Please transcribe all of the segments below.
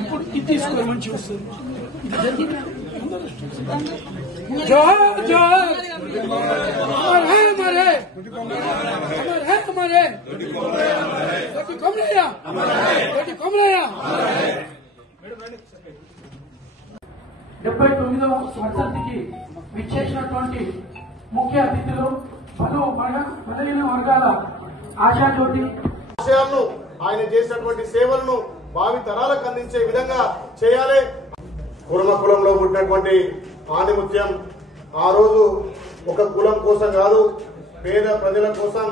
ఇప్పుడు ఇది తీసుకోవాలి మంచిగా వస్తుంది ఇది జరిగింది जोहर जोहर अमर है हमारे डॉक्टर कमलैया డెబ్బై 79వ వర్ధంతికి విచ్చేసినటువంటి ముఖ్య అతిథులు పలు బలహీన వర్గాల ఆశాజ్యోతి ఆశయాలను ఆయన చేసినటువంటి సేవలను భావి తరాలకు అందించే విధంగా చేయాలి. కులంలో పుట్టినటువంటి ఆణిముత్యం ఆ రోజు ఒక కులం కోసం కాదు, పేద ప్రజల కోసం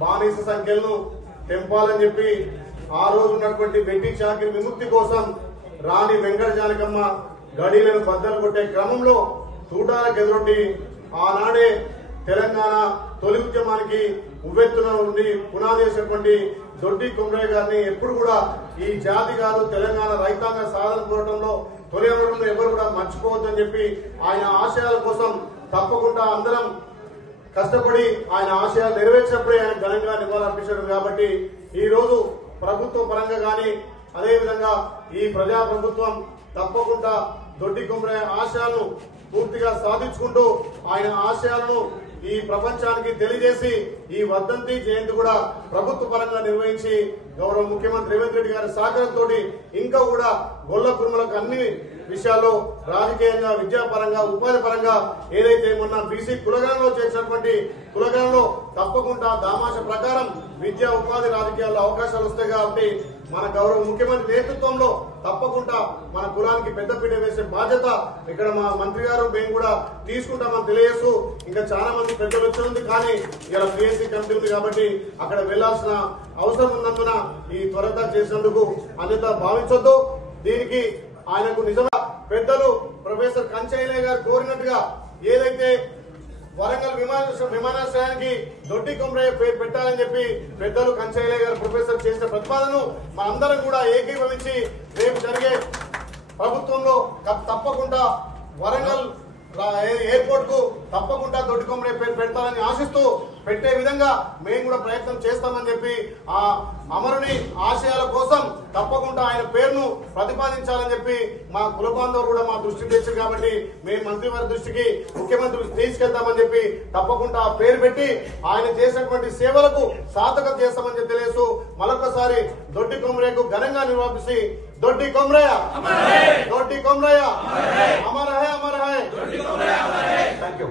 బానిస సంఖ్యలను తెంపాలని చెప్పి ఆ రోజు ఉన్నటువంటి వెట్టి చాకిరి విముక్తి కోసం రాణి వెంకట జానకమ్మ గడీలను బద్దలు కొట్టే క్రమంలో తూటాలకు ఎదురొడ్డి ఆనాడే తెలంగాణ తొలి ఉద్యమానికి ఉవ్వెత్తున ఉండి పునాది వేసినటువంటి దొడ్డి కొమరయ్య గారిని ఎప్పుడు కూడా ఈ జాతి కాదు తెలంగాణ రైతాంగ సాధన పోరాటంలో తొలి అమరులను ఎవరు కూడా మర్చిపోవద్దని చెప్పి ఆయన ఆశయాల కోసం తప్పకుండా అందరం కష్టపడి ఆయన ఆశయాలు నెరవేర్చినప్పుడే ఆయన ఘనంగా నివాళులర్పించడం. కాబట్టి ఈ రోజు ప్రభుత్వ పరంగా గాని అదేవిధంగా ఈ ప్రజా ప్రభుత్వం తప్పకుండా దొడ్డి కొమరయ్య ఆశయాలను పూర్తిగా సాధించుకుంటూ ఆయన ఆశయాలను ఈ ప్రపంచానికి తెలియజేసి ఈ వర్ధంతి జయంతి కూడా ప్రభుత్వ పరంగా నిర్వహించి గౌరవ ముఖ్యమంత్రి రేవంత్ రెడ్డి గారి సహకారంతో ఇంకా కూడా గొల్ల కుర్మలకు అన్ని విషయాల్లో రాజకీయంగా విద్యాపరంగా ఉపాధి పరంగా ఏదైతే మొన్న బీసీ కులగణంలో చేసినటువంటి కులగణంలో తప్పకుండా దామాష ప్రకారం విద్యా ఉపాధి రాజకీయాల్లో అవకాశాలు వస్తాయి. కాబట్టి మన గౌరవ ముఖ్యమంత్రి నేతృత్వంలో తప్పకుండా మన కులానికి పెద్దపీట వేసే బాధ్యత ఇక్కడ మా మంత్రి గారు మేము కూడా తీసుకుంటామని తెలియజేస్తూ ఇంకా చాలా మంది పెద్దలు వచ్చింది కానీ ఇలా పిఎస్సీ కమిటీ ఉంది కాబట్టి అక్కడ వెళ్లాల్సిన అవసరం ఉన్నందున ఈ త్వరగా చేసినందుకు అన్యత భావించొద్దు. దీనికి ఆయనకు నిజంగా పెద్దలు ప్రొఫెసర్ కంచయ్య గారు కోరినట్టుగా ఏదైతే వరంగల్ విమానాశ్రయానికి దొడ్డి కొమరయ్య పేరు పెట్టాలని చెప్పి పెద్దలు కంచయ్య గారు ప్రొఫెసర్ చేసిన ప్రతిపాదనను మనందరం కూడా ఏకీభవించి రేపు జరిగే ప్రభుత్వంలో తప్పకుండా వరంగల్ ఎయిర్పోర్ట్ కు తప్పకుండా దొడ్డి కొమరయ్య పేరు పెడతారని ఆశిస్తూ పెట్టే విధంగా మేము కూడా ప్రయత్నం చేస్తామని చెప్పి ఆ అమరుని ఆశయాల కోసం తప్పకుండా ఆయన పేరును ప్రతిపాదించాలని చెప్పి మా కుల బాంధవులు కూడా మా దృష్టికి తెచ్చారు. కాబట్టి మేము మంత్రి వారి దృష్టికి ముఖ్యమంత్రి తీసుకెళ్తామని చెప్పి తప్పకుండా ఆ పేరు పెట్టి ఆయన చేసినటువంటి సేవలకు సార్థకత చేస్తామని చెప్పి తెలియజేస్తూ మరొకసారి దొడ్డి కొమరయ్యకు ఘనంగా నిర్వహించి దొడ్డి కొమరయ్య అమర్ హై థ్యాంక్ యూ.